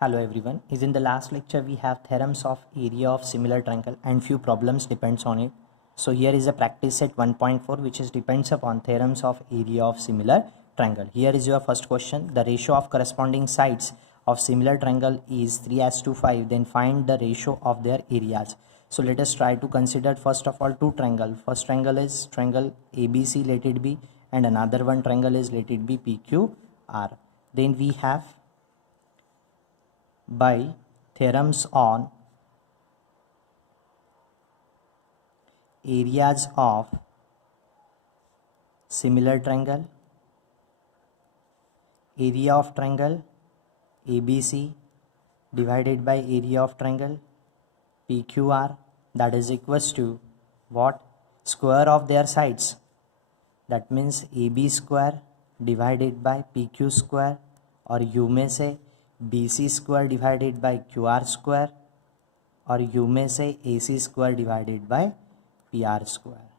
Hello everyone. Is in the last lecture we have theorems of area of similar triangle and few problems depends on it. So here is a practice set 1.4 which is depends upon theorems of area of similar triangle. Here is your first question. The ratio of corresponding sides of similar triangle is 3:5. Then find the ratio of their areas. So let us try to consider first of all two triangle. First triangle is triangle ABC, let it be, and another one triangle is let it be PQR. Then we have by theorems on areas of similar triangle, area of triangle ABC divided by area of triangle PQR, that is equals to what? Square of their sides, that means AB square divided by PQ square, or you may say BC square divided by QR square, or you may say AC square divided by PR square.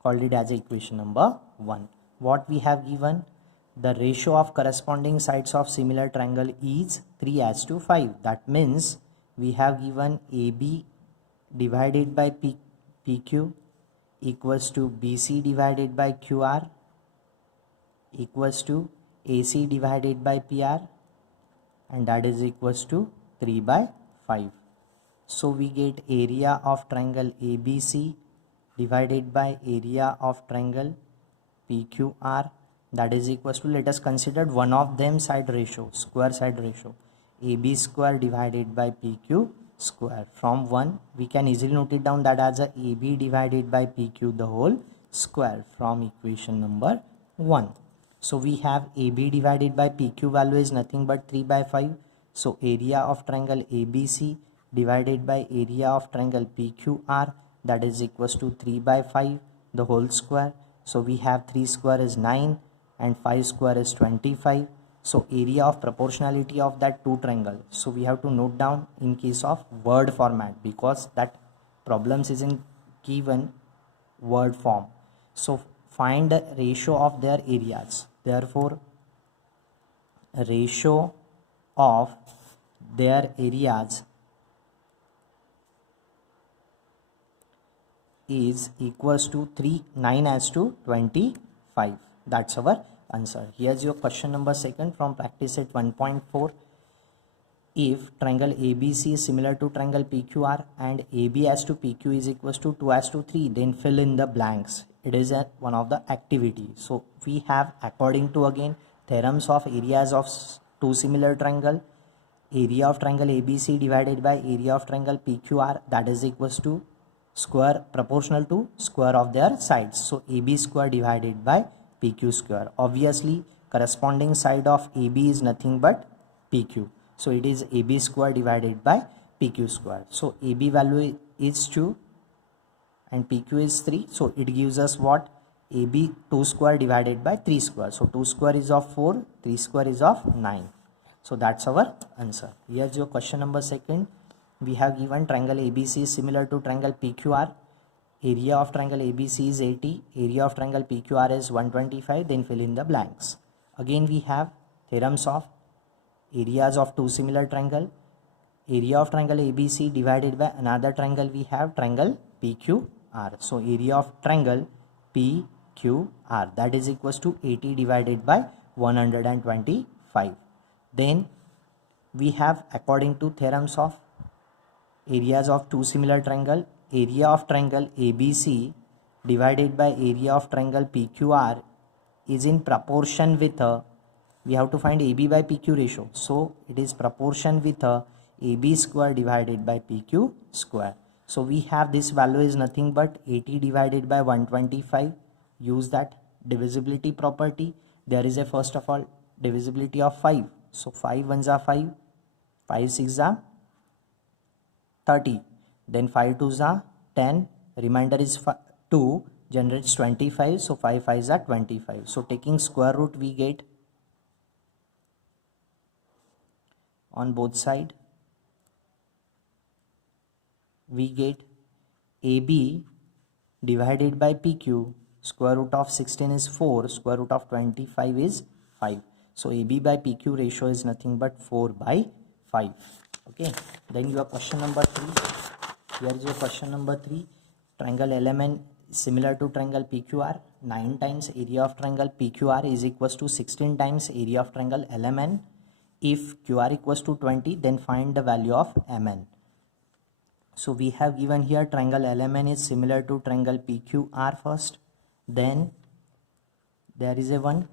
Called it as equation number 1. What we have given? The ratio of corresponding sides of similar triangle is 3:5. That means we have given AB divided by PQ equals to BC divided by QR equals to AC divided by PR, and that is equals to 3/5. So we get area of triangle ABC divided by area of triangle PQR, that is equals to, let us consider one of them side ratio, square side ratio, AB square divided by PQ square. From 1 we can easily note it down that as a AB divided by PQ the whole square from equation number 1. So we have AB divided by PQ value is nothing but 3/5. So area of triangle ABC divided by area of triangle PQR, that is equals to 3/5 the whole square. So we have 3 square is 9 and 5 square is 25. So area of proportionality of that two triangle. So we have to note down in case of word format because that problems is in given word form. So find the ratio of their areas. Therefore, ratio of their areas is equals to 9:25. That's our answer. Here's your question number 2 from practice set 1.4. If triangle ABC is similar to triangle PQR and AB as to PQ is equals to 2:3, then fill in the blanks. It is one of the activity. So we have, according to again theorems of areas of two similar triangle, area of triangle ABC divided by area of triangle PQR, that is equals to square proportional to square of their sides. So AB square divided by PQ square. Obviously corresponding side of AB is nothing but PQ. So it is AB square divided by PQ square. So AB value is 2 and PQ is 3. So it gives us what? AB 2 square divided by 3 square. So 2 square is of 4, 3 square is of 9. So that's our answer. Here's your question number 2. We have given triangle ABC is similar to triangle PQR. Area of triangle ABC is 80. Area of triangle PQR is 125. Then fill in the blanks. Again we have theorems of areas of two similar triangle. Area of triangle ABC divided by another triangle, we have triangle PQR. So area of triangle PQR, that is equals to 80 divided by 125. Then we have, according to theorems of areas of two similar triangle, area of triangle ABC divided by area of triangle PQR is in proportion with a, we have to find AB by PQ ratio. So it is proportion with a AB square divided by PQ square. So we have this value is nothing but 80 divided by 125. Use that divisibility property. There is a first of all divisibility of 5. So 5 ones are 5, 5 6 are 30. Then 5 2s are 10. Remainder is 2 generates 25. So 5 5s are 25. So taking square root we get on both sides. We get AB divided by PQ, square root of 16 is 4, square root of 25 is 5. So AB by PQ ratio is nothing but 4/5. Okay, then your question number 3. Here is your question number 3. Triangle LMN is similar to triangle PQR. 9 times area of triangle PQR is equals to 16 times area of triangle LMN. If QR equals to 20, then find the value of MN. So we have given here triangle LMN is similar to triangle PQR first. Then there is a one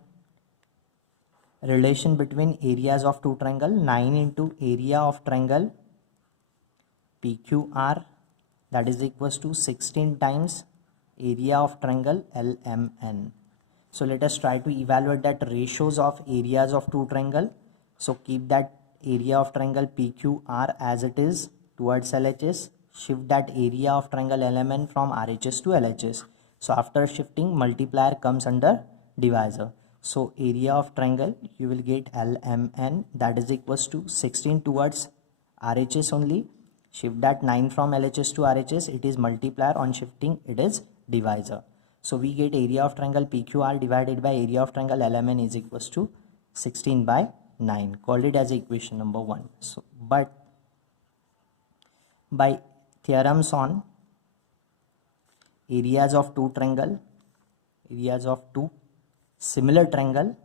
relation between areas of two triangle. 9 into area of triangle PQR, that is equals to 16 times area of triangle LMN. So let us try to evaluate that ratios of areas of two triangle. So keep that area of triangle PQR as it is towards LHS. Shift that area of triangle LMN from RHS to LHS. So after shifting, multiplier comes under divisor. So area of triangle, you will get LMN, that is equals to 16 towards RHS only. Shift that 9 from LHS to RHS, it is multiplier. On shifting, it is divisor. So we get area of triangle PQR divided by area of triangle LMN is equals to 16/9. Called it as equation number 1. So, but by theorems on areas of two triangle, areas of two similar triangle,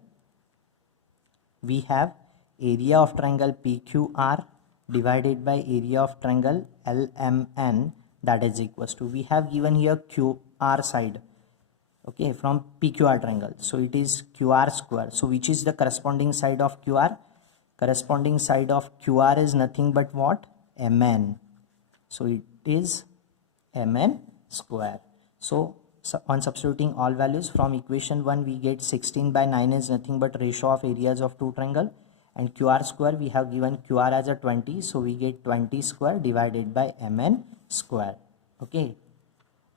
we have area of triangle PQR divided by area of triangle LMN, that is equals to, we have given here QR side, okay, from PQR triangle. So it is QR square. So which is the corresponding side of QR? Corresponding side of QR is nothing but what? MN. So it is MN square. So on substituting all values from equation 1, we get 16/9 is nothing but ratio of areas of two triangle, and QR square, we have given QR as a 20, so we get 20 square divided by MN square. Okay,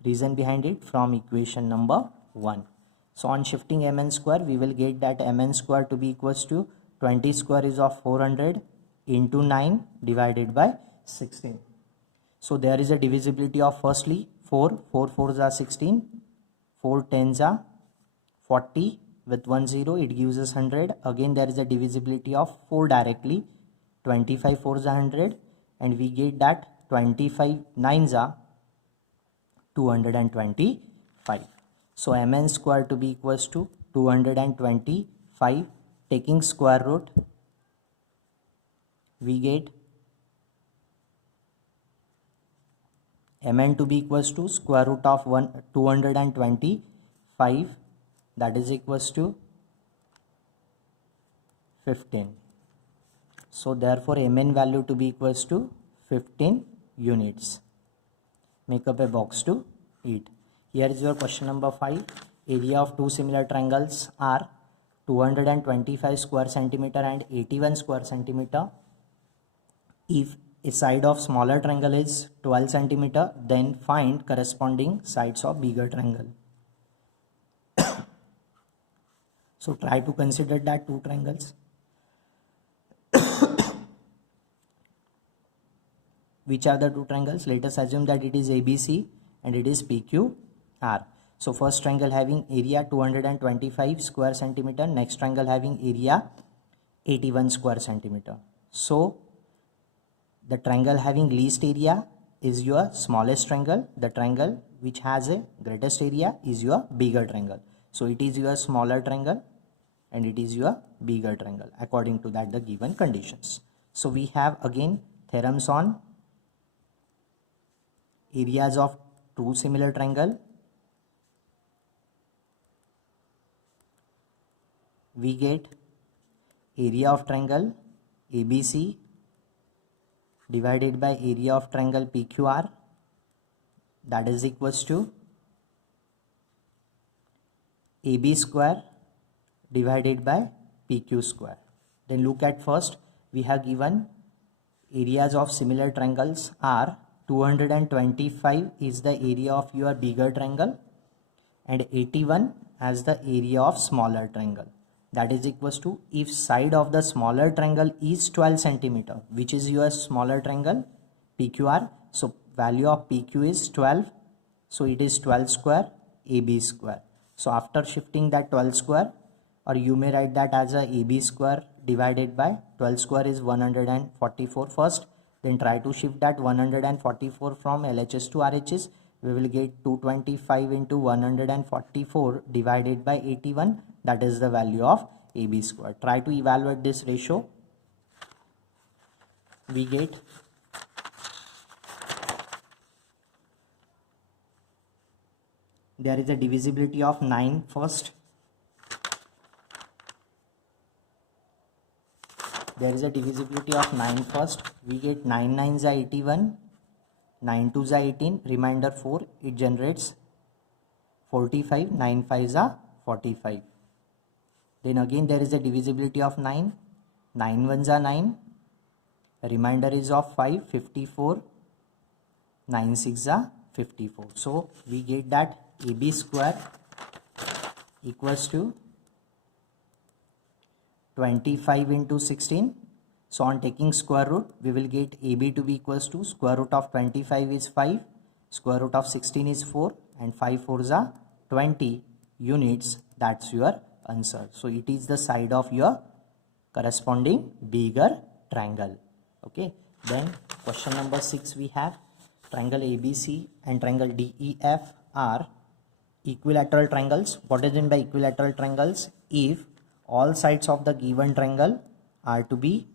reason behind it from equation number 1. So on shifting MN square, we will get that MN square to be equals to 20 square is of 400 into 9 divided by 16. So there is a divisibility of firstly 4 4s are 16, 4 10s are 40, with 1 0 it gives us 100. Again there is a divisibility of 4 directly, 25 4s are 100, and we get that 25 9s are 225. So MN square to be equals to 225. Taking square root, we get Mn to be equals to square root of 225, that is equals to 15. So therefore Mn value to be equals to 15 units. Make up a box to eat. Here is your question number 5. Area of two similar triangles are 225 square centimeter and 81 square centimeter. If a side of smaller triangle is 12 centimeter, then find corresponding sides of bigger triangle. So try to consider that two triangles. Which are the two triangles? Let us assume that it is ABC and it is PQR. So first triangle having area 225 square centimeter, next triangle having area 81 square centimeter. So the triangle having least area is your smallest triangle. The triangle which has a greatest area is your bigger triangle. So it is your smaller triangle and it is your bigger triangle according to that the given conditions. So we have again theorems on areas of two similar triangle. We get area of triangle ABC divided by area of triangle PQR, that is equals to AB square divided by PQ square. Then look at first, we have given areas of similar triangles are 225 is the area of your bigger triangle and 81 as the area of smaller triangle. That is equals to, if side of the smaller triangle is 12 centimeter, which is your smaller triangle PQR, so value of PQ is 12, so it is 12 square AB square. So after shifting that 12 square, or you may write that as a AB square divided by 12 square is 144 first. Then try to shift that 144 from LHS to RHS. We will get 225 into 144 divided by 81. That is the value of AB square. Try to evaluate this ratio. We get there is a divisibility of 9 first. There is a divisibility of 9 first. We get 9 9s are 81, 9 2s are 18, remainder 4. It generates 45, 9 5s are 45. Then again there is a divisibility of 9, 9 1s are 9, remainder is of 5, 54, 9 6 are 54. So we get that AB square equals to 25 into 16. So on taking square root, we will get AB to be equals to square root of 25 is 5, square root of 16 is 4, and 5 4s are 20 units. That's your answer. So it is the side of your corresponding bigger triangle. Okay. Then question number 6 we have triangle ABC and triangle DEF are equilateral triangles. What is meant by equilateral triangles? If all sides of the given triangle are to be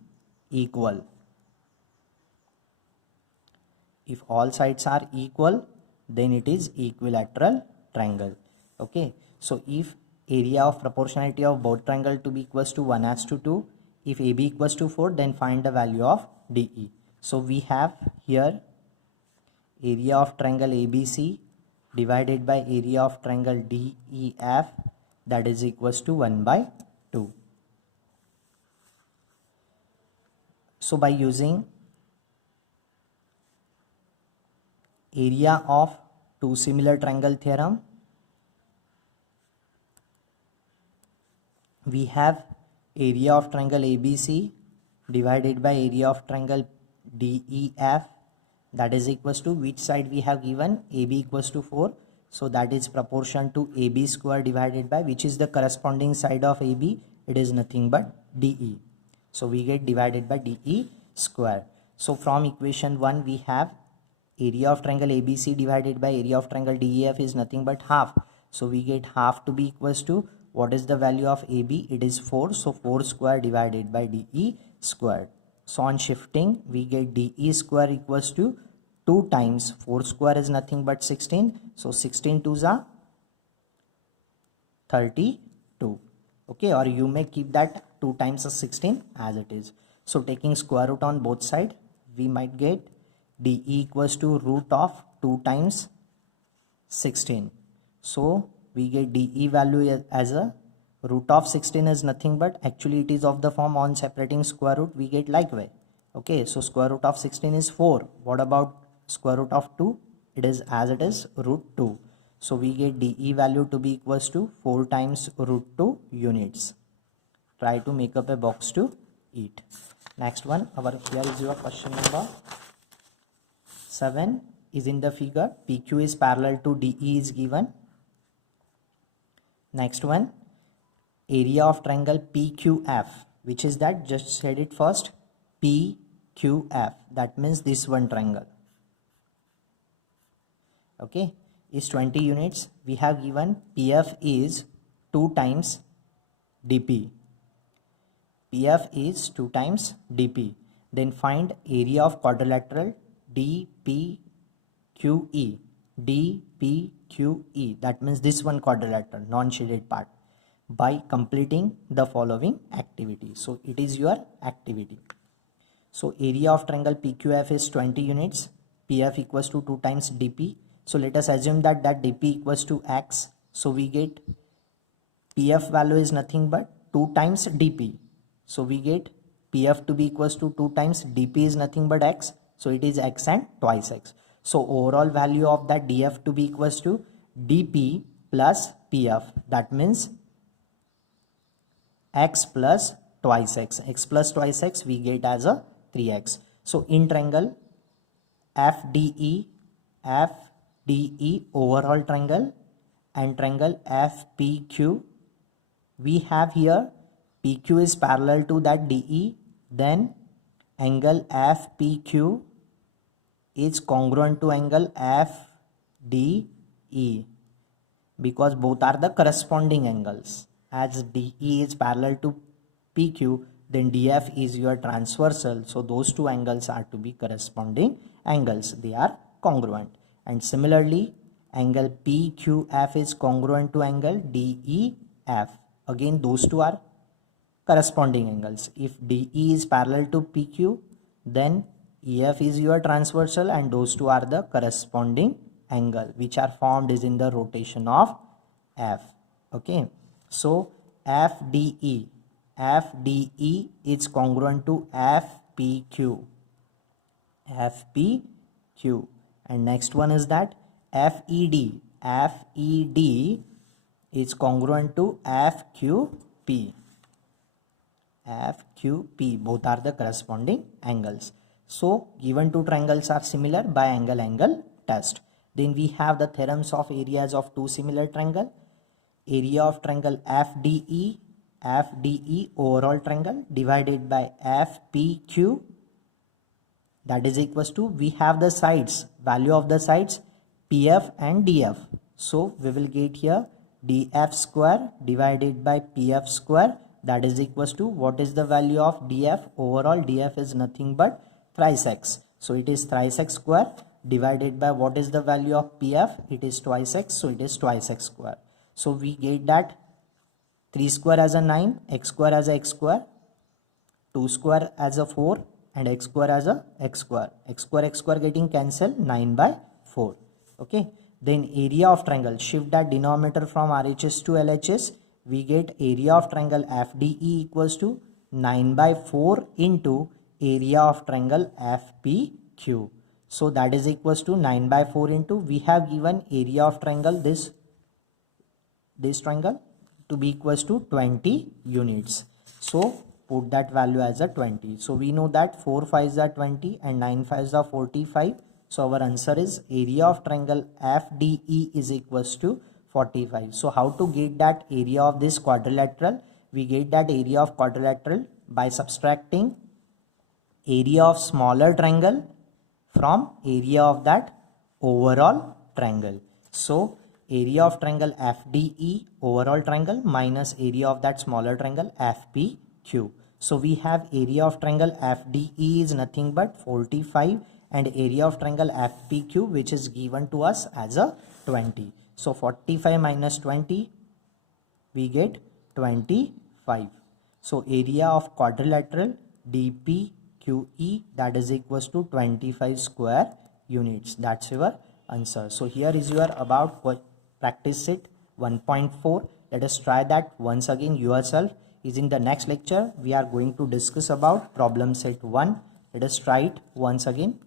equal. If all sides are equal, then it is equilateral triangle. Okay. So if area of proportionality of both triangle to be equals to 1:2, if AB equals to 4, then find the value of DE. So we have here area of triangle ABC divided by area of triangle DEF, that is equals to 1/2. So by using area of two similar triangle theorem, we have area of triangle ABC divided by area of triangle DEF, that is equals to which side we have given? AB equals to 4. So that is proportion to AB square divided by which is the corresponding side of AB. It is nothing but DE. So we get divided by DE square. So from equation 1 we have area of triangle ABC divided by area of triangle DEF is nothing but half. So we get half to be equals to what is the value of AB? It is 4. So 4 square divided by DE squared. So on shifting we get DE square equals to 2 times 4 square is nothing but 16. So 16 2s are 32. Okay, or you may keep that 2 times 16 as it is. So taking square root on both sides, we might get DE equals to root of 2 times 16. So we get DE value as a root of 16 is nothing but actually it is of the form on separating square root we get likewise. Okay, so square root of 16 is 4. What about square root of 2? It is as it is root 2. So we get DE value to be equals to 4 times root 2 units. Try to make up a box to eat. Next one, here is your question number 7 is in the figure. PQ is parallel to DE is given. Next one, area of triangle PQF, which is that, just said it first, PQF, that means this one triangle. Okay, is 20 units. We have given PF is 2 times DP. PF is 2 times DP. Then find area of quadrilateral DPQE. DPQE, that means this one quadrilateral, non-shaded part, by completing the following activity. So it is your activity. So area of triangle PQF is 20 units. PF equals to 2 times DP. So let us assume that DP equals to X. So we get PF value is nothing but 2 times DP. So we get PF to be equals to 2 times DP is nothing but X. So it is X and twice X. So overall value of that DF to be equals to DP plus PF. That means X plus twice X. X plus twice X we get as a 3X. So in triangle FDE overall triangle and triangle FPQ we have here PQ is parallel to that DE, then angle FPQ is congruent to angle FDE, because both are the corresponding angles. As DE is parallel to PQ, then DF is your transversal, so those two angles are to be corresponding angles, they are congruent. And similarly, angle PQF is congruent to angle DEF, again those two are corresponding angles. If DE is parallel to PQ, then EF is your transversal, and those two are the corresponding angle which are formed is in the rotation of F. Okay, so FDE is congruent to FPQ, and next one is that FED is congruent to FQP, both are the corresponding angles. So given two triangles are similar by angle test. Then we have the theorems of areas of two similar triangle. Area of triangle FDE overall triangle divided by FPQ, that is equals to, we have the sides, value of the sides PF and DF. So we will get here DF square divided by PF square, that is equals to, what is the value of DF? Overall DF is nothing but thrice x. So it is thrice x square divided by what is the value of PF? It is twice x, so it is twice x square. So we get that 3 square as a 9, x square as a x square, 2 square as a 4, and x square as a x square. X square getting cancelled, 9 by 4. Okay. Then area of triangle, shift that denominator from RHS to LHS. We get area of triangle FDE equals to 9 by 4 into area of triangle FPQ. So that is equals to 9 by 4 into, we have given area of triangle this triangle to be equals to 20 units. So put that value as a 20. So we know that 4 5s are 20 and 9 5s are 45. So our answer is area of triangle FDE is equals to 45. So how to get that area of this quadrilateral? We get that area of quadrilateral by subtracting area of smaller triangle from area of that overall triangle. So area of triangle FDE overall triangle minus area of that smaller triangle FPQ. So we have area of triangle FDE is nothing but 45 and area of triangle FPQ which is given to us as a 20. So 45 minus 20 we get 25. So area of quadrilateral DPQE, that is equals to 25 square units. That's your answer. So here is your about practice set 1.4. Let us try that once again yourself. Is in the next lecture we are going to discuss about problem set 1. Let us try it once again.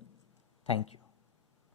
Thank you.